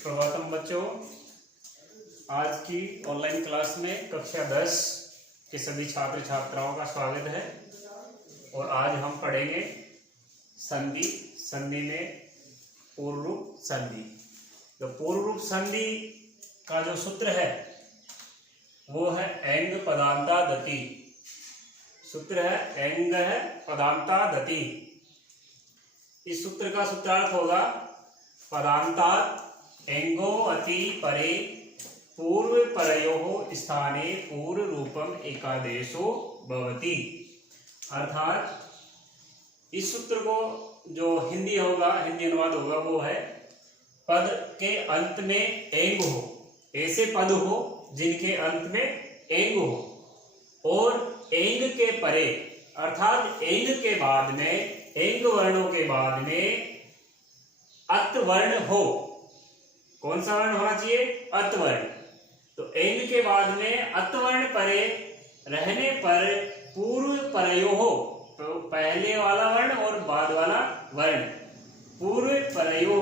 सुप्रभातम बच्चों, आज की ऑनलाइन क्लास में कक्षा 10 के सभी छात्र छात्राओं का स्वागत है। और आज हम पढ़ेंगे संधि। संधि में पूर्व रूप संधि। तो पूर्व रूप संधि का जो सूत्र है वो है एंग पदांता दति। सूत्र है एंग है पदांता दति। इस सूत्र का सूत्रार्थ होगा पदांतात् एंगो अति परे पूर्व परयोः स्थाने पूर्व रूपम एकादेशो भवति। अर्थात इस सूत्र को जो हिंदी अनुवाद होगा वो है पद के अंत में एंग हो, ऐसे पद हो जिनके अंत में एंग हो और एंग के परे अर्थात एंग के बाद में एंग वर्णों के बाद में अत वर्ण हो। कौन सा वर्ण होना चाहिए? अत वर्ण। तो एंग के बाद में अत वर्ण परे रहने पर पूर्व परयो हो, तो पहले वाला वर्ण और बाद वाला वर्ण, पूर्व परयो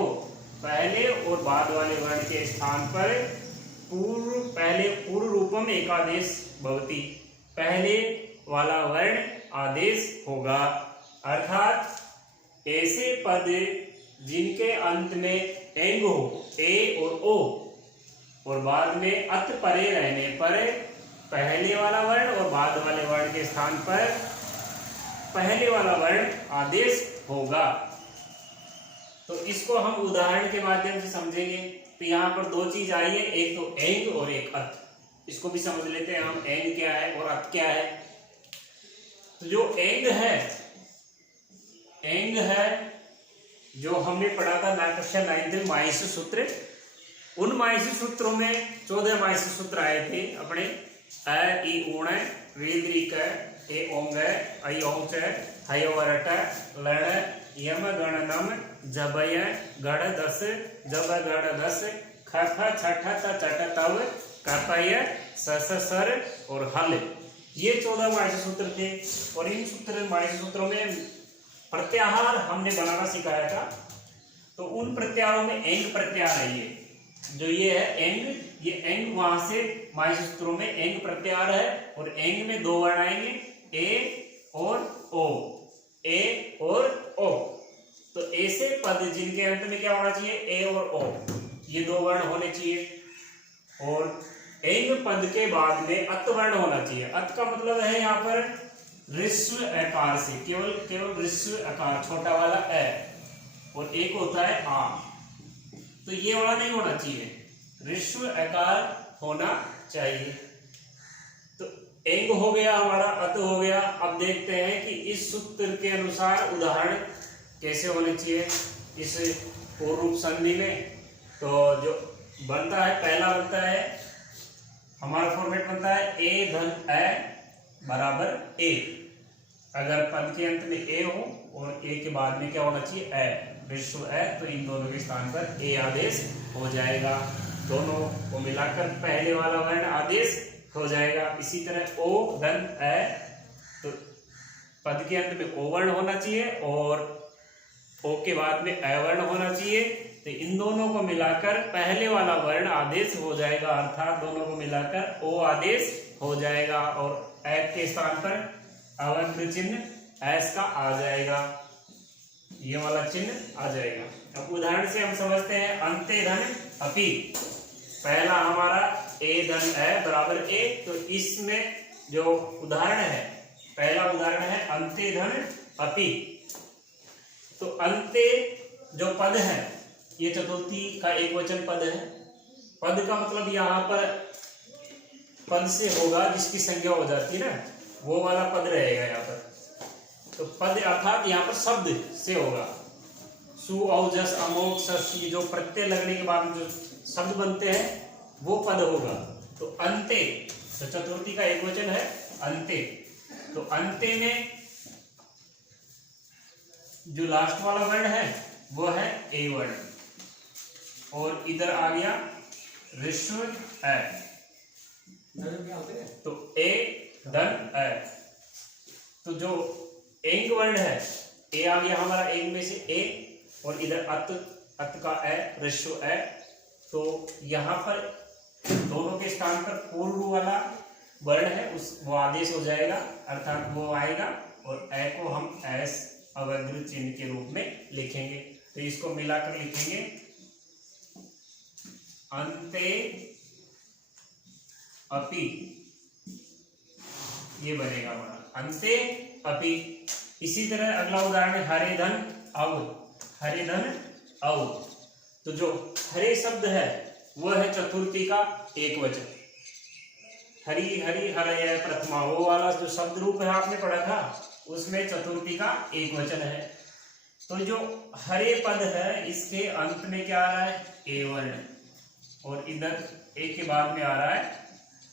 पहले और बाद वाले वर्ण के स्थान पर पूर्व रूपम एकादेश भवति, पहले वाला वर्ण आदेश होगा। अर्थात ऐसे पद जिनके अंत में एंग हो, ए और ओ, और बाद में अत परे रहने पर पहले वाला वर्ण और बाद वाले वर्ण के स्थान पर पहले वाला वर्ण आदेश होगा। तो इसको हम उदाहरण के माध्यम से समझेंगे। तो यहाँ पर दो चीज आई है, एक तो एंग और एक अत। इसको भी समझ लेते हैं हम, एंग क्या है और अत क्या है। तो जो एंग है जो हमने पढ़ा था कक्षा 9 माहेश्वर सूत्र। उन माहेश्वर सूत्रों में 14 माहेश्वर सूत्र आए थे अपने। अ इ ऊण वे दृक ए ओंग ऐ औंच हय वरट लण यम गण नम जबय गढ़ दस जब गढ़ दस ख छठ त चट तव कपय सस सर और हल। ये 14 माहेश्वर सूत्र थे। और इन माहेश्वर सूत्रों में प्रत्याहार हमने बनाना सिखाया था। तो उन प्रत्याहारों में एंग प्रत्याहार है। ये है एंग, ये एंग वहां से माहेश्वर सूत्रों में एंग प्रत्याहार है। और एंग में दो वर्ण आएंगे, ए और ओ, ए और ओ। तो ऐसे पद जिनके अंत में क्या होना चाहिए? ए और ओ, ये दो वर्ण होने चाहिए। और एंग पद के बाद में अत वर्ण होना चाहिए। अत का मतलब है यहाँ पर ऋस्व अकार से, केवल ऋस्व अकार, छोटा वाला ए, और एक होता है आ। तो ये वाला नहीं होना चाहिए, ऋस्व अकार होना चाहिए। तो एंग हो गया हमारा, अत हो गया। अब देखते हैं कि इस सूत्र के अनुसार उदाहरण कैसे होने चाहिए इस पूर्व रूप संधि में। तो जो बनता है, पहला बनता है हमारा फॉर्मेट बनता है ए धन ए बराबर ए। अगर पद के अंत में ए हो और ए के बाद में क्या होना चाहिए? ए, ऋस्व ए, तो इन दोनों के स्थान पर ए आदेश हो जाएगा। दोनों को मिलाकर पहले वाला वर्ण आदेश हो जाएगा। इसी तरह ओ धन ए, तो पद के अंत में ओ वर्ण होना चाहिए और ओ के बाद में ए वर्ण होना चाहिए। तो इन दोनों को मिलाकर पहले वाला वर्ण आदेश हो जाएगा। अर्थात दोनों को मिलाकर ओ आदेश हो जाएगा और ए के स्थान पर अवग्र चिन्ह एस का आ जाएगा, ये वाला चिन्ह आ जाएगा। अब उदाहरण से हम समझते हैं अंते धन अपि। पहला हमारा ए धन ए बराबर ए। तो इसमें जो उदाहरण है, पहला उदाहरण है अंते धन अपि। तो अंते जो पद है ये चतुर्थी का एक वचन पद है। पद का मतलब यहाँ पर पद से होगा जिसकी संज्ञा हो जाती है ना, वो वाला पद रहेगा यहाँ पर। तो पद अर्थात यहाँ पर शब्द से होगा। सु औ जस अमोक सस, ये जो प्रत्यय लगने के बाद जो शब्द बनते हैं वो पद होगा। तो अंते, तो चतुर्थी का एक वचन है अंते। तो अंते में जो लास्ट वाला वर्ण है वो है ए वर्ण, और इधर आ गया ऋस्व ए। तो ए धन ए। तो जो एंग वर्ण है, ए आ गया हमारा एंग में से ए, और इधर अत का ए, ऋस्व ए। तो यहाँ पर दोनों के स्थान पर पूर्व वाला वर्ण है वो आदेश हो जाएगा, अर्थात वो आएगा, और ए को हम एस अवग्र चिन्ह के रूप में लिखेंगे। तो इसको मिलाकर लिखेंगे अन्ते अपि, ये बनेगा हमारा अन्ते अपि। इसी तरह अगला उदाहरण है हरे धन अव, हरे धन अव। तो जो हरे शब्द है वह है चतुर्थी का एक वचन, हरि हरि हरय प्रथमा, वो वाला जो शब्द रूप है आपने पढ़ा था उसमें चतुर्थी का एक वचन है। तो जो हरे पद है इसके अंत में क्या आ रहा है, ए वर्ण, और इधर ए के बाद में आ रहा है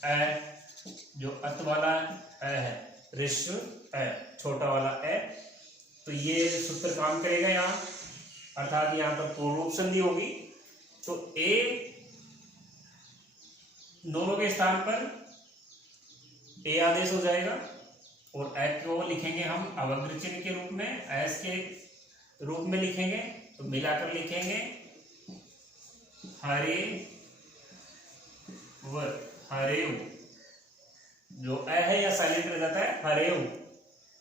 ए, जो अत वाला ए है, ऋस्व ए, छोटा वाला ए। तो ये सूत्र काम करेगा यहाँ, अर्थात यहाँ पर पूर्ण रूप संधि होगी। तो ए दोनों के स्थान पर ए आदेश हो जाएगा, और ए को लिखेंगे हम अवग्र चिन्ह के रूप में, एस के रूप में लिखेंगे। तो मिलाकर लिखेंगे हरे व हरेव, जो ए है या साइलेंट रह जाता है हरेव,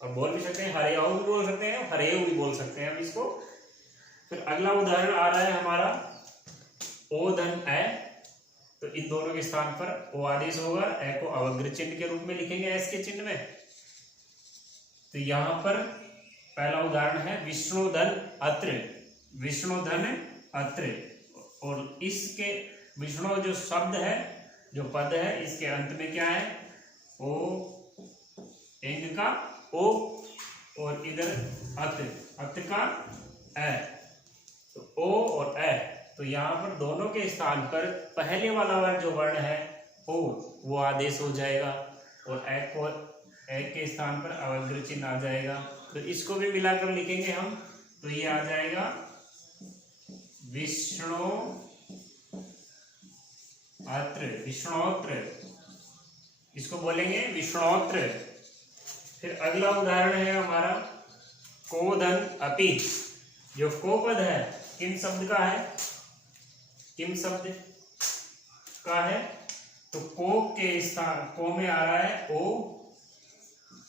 और बोल भी सकते हैं हरेव भी बोल सकते हैं, हरेव भी बोल सकते हैं हम इसको। फिर अगला उदाहरण आ रहा है हमारा ओ धन ए। तो इन दोनों के स्थान पर ओ आदेश होगा, ए को अवग्र चिन्ह के रूप में लिखेंगे एस के चिन्ह में। तो यहाँ पर पहला उदाहरण है विष्णुधन अत्र, विष्णुधन अत्र, और इसके विष्णु जो शब्द है, जो पद है, इसके अंत में क्या है, ओ एंग का ओ, और इधर अत, अत का ए। तो ओ और ए, तो यहाँ पर दोनों के स्थान पर पहले वाला वर्ण जो वर्ण है ओ, वो आदेश हो जाएगा, और ए को ए के स्थान पर अवग्र चिन्ह आ जाएगा। तो इसको भी मिलाकर लिखेंगे हम। तो ये आ जाएगा विष्णु अत्र, विष्णोत्र, इसको बोलेंगे विष्णोत्र। फिर अगला उदाहरण है हमारा कोधन अपि। जो को पद है किन शब्द का है, किम शब्द का है, तो को के स्थान, को में आ रहा है ओ,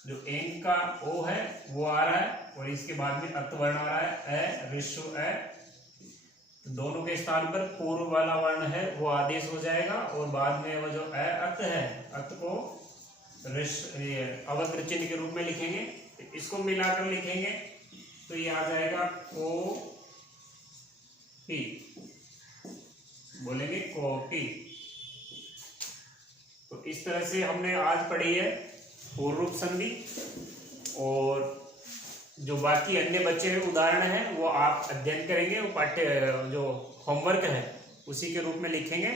जो एंग का ओ है वो आ रहा है, और इसके बाद में अत वर्ण आ रहा है ए, ऋस्व ए। तो दोनों के स्थान पर पूर्व वाला वर्ण है वो आदेश हो जाएगा, और बाद में वो जो ए अत है, अत को अवग्र चिन्ह के रूप में लिखेंगे। इसको मिलाकर लिखेंगे तो ये आ जाएगा को पी, बोलेंगे कॉपी। तो इस तरह से हमने आज पढ़ी है पूर्व रूप संधि, और जो बाकी अन्य बचे हुए उदाहरण हैं वो आप अध्ययन करेंगे, वो पाठ्य जो होमवर्क है उसी के रूप में लिखेंगे।